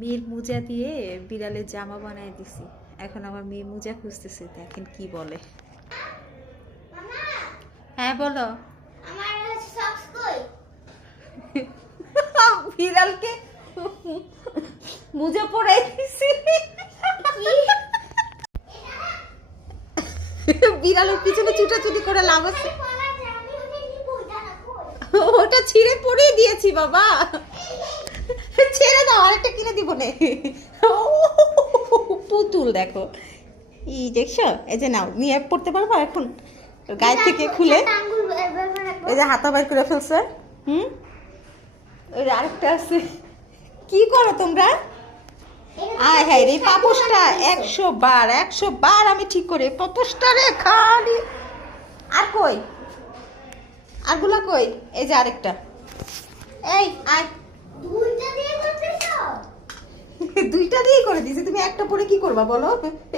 মেয়ের মোজা দিয়ে বিড়ালের জামা বানায় দিছি। এখন আমার মেয়ে মোজা খুঁজতেছে, দেখেন কি বলে। হ্যাঁ বলো। বিড়ালকে মোজা পরাই দিছি। বিড়ালের পিছনে ছুটাছুটি করে লাভ আছে। ওটা ছিঁড়ে পরিয়ে দিয়েছি বাবা, ছেড়ে দাও, আরেকটা কিনে দিব নে। পুতুল দেখো, এই দেখছো, এই যে নাও নিয়ে পড়তে পারবো এখন গায়ে থেকে খুলে। এই যে হাতা বাইর করে ফেলছে। ওই যে আরেকটা আছে। কি করো তোমরা? আয় হ্যাঁ রে, পাপোশটা 100 বার আমি ঠিক করে পাপোশটা রে খালি। আর কই আরগুলা কই? এই যে আরেকটা, এই আয়। দুইটা দিয়ে করে দিয়েছি, তুমি একটা পরে কি করবা বলো?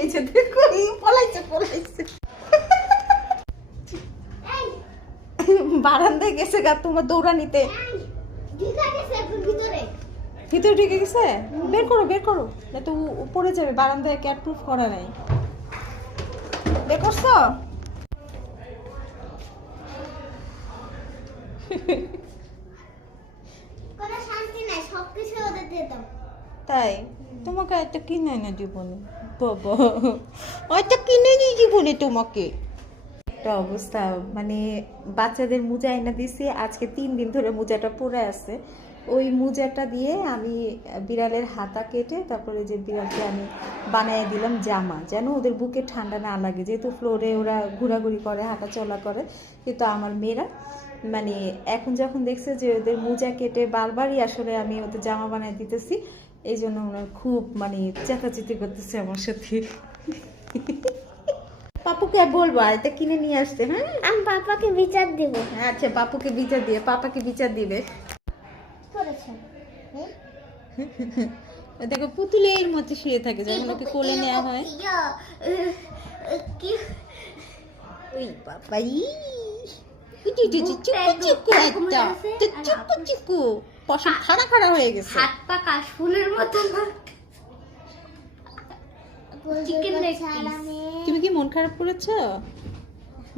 এই যে দেখো, পলাইছে। বারান্দায় গেছে গা তোমার দৌড়ানিতে। ভিতরে ঢুকে গেছে? বের করো, না তো উপরে যাবে। বারান্দায় ক্যাট প্রুফ করা নাই। বের করছো? তাই তোমাকে একটা কিনে এনে জীবনে বাবা, একটা কিনে নিয়ে জীবনে তোমাকে। একটা অবস্থা, মানে বাচ্চাদের মোজা এনে দিছি, আজকে 3 দিন ধরে মোজাটা পরে আছে। ওই মোজাটা দিয়ে আমি বিড়ালের হাতা কেটে তারপরে যে বিড়ালকে আমি বানিয়ে দিলাম জামা, যেন ওদের বুকে ঠান্ডা না লাগে, যেহেতু ফ্লোরে ওরা ঘোরাঘুরি করে, হাঁটা চলা করে। কিন্তু আমার মেয়েরা মানে এখন যখন দেখছে যে ওদের মোজা কেটে বারবারই আসলে আমি ওদের জামা বানিয়ে দিতেছি, এই জন্য ওনার খুব মানে চেঁচাচেঁচি করতেছে আমার সাথে। পাপুকে বলবো আর এটা কিনে নিয়ে আসতে। হ্যাঁ, আমি পাপাকে বিচার দেব। আচ্ছা, পাপুকে বিচার দিয়ে পাপাকে বিচার দিবে। দেখো পুতুলের মতো শুয়ে থাকে যখন ওকে কোলে নেওয়া হয়। ওই বাবাই, চিকু পশম খাড়া হয়ে গেছে, হাত পা কাশফুলের মতো। তুমি কি মন খারাপ করেছো?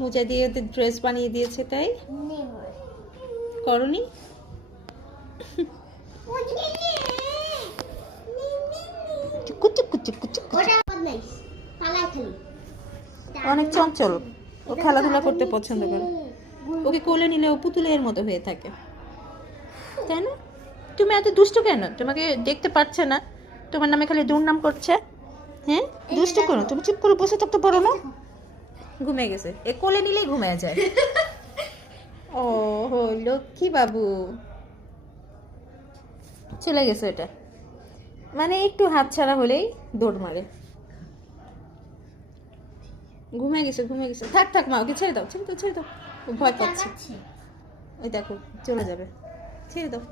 মোজা দিয়ে ওদের ড্রেস বানিয়ে দিয়েছে তাই? করনি? অনেক চঞ্চল, ও খেলাধুলা করতে পছন্দ করে। ওকে কোলে নিলে ও পুতুলের মতো হয়ে থাকে, তাই না? তুমি এত দুষ্ট কেন? তোমাকে দেখতে পাচ্ছে না, তোমার নামে খালি দুর্নাম করছে। হ্যাঁ, দুষ্ট করো, তুমি চুপ করে বসে থাকতে পারো না? ঘুমিয়ে গেছে, এ কোলে নিলেই ঘুমিয়ে যায়। ও হো, লক্ষ্মী বাবু চলে গেছে। এটা মানে একটু হাত ছাড়া হলেই দৌড় মারে। ঘুমিয়ে গেছে। থাক মা, ওকে ছেড়ে দাও। ও ভয় পাচ্ছে। ওই দেখো চলে যাবে, ছেড়ে দাও।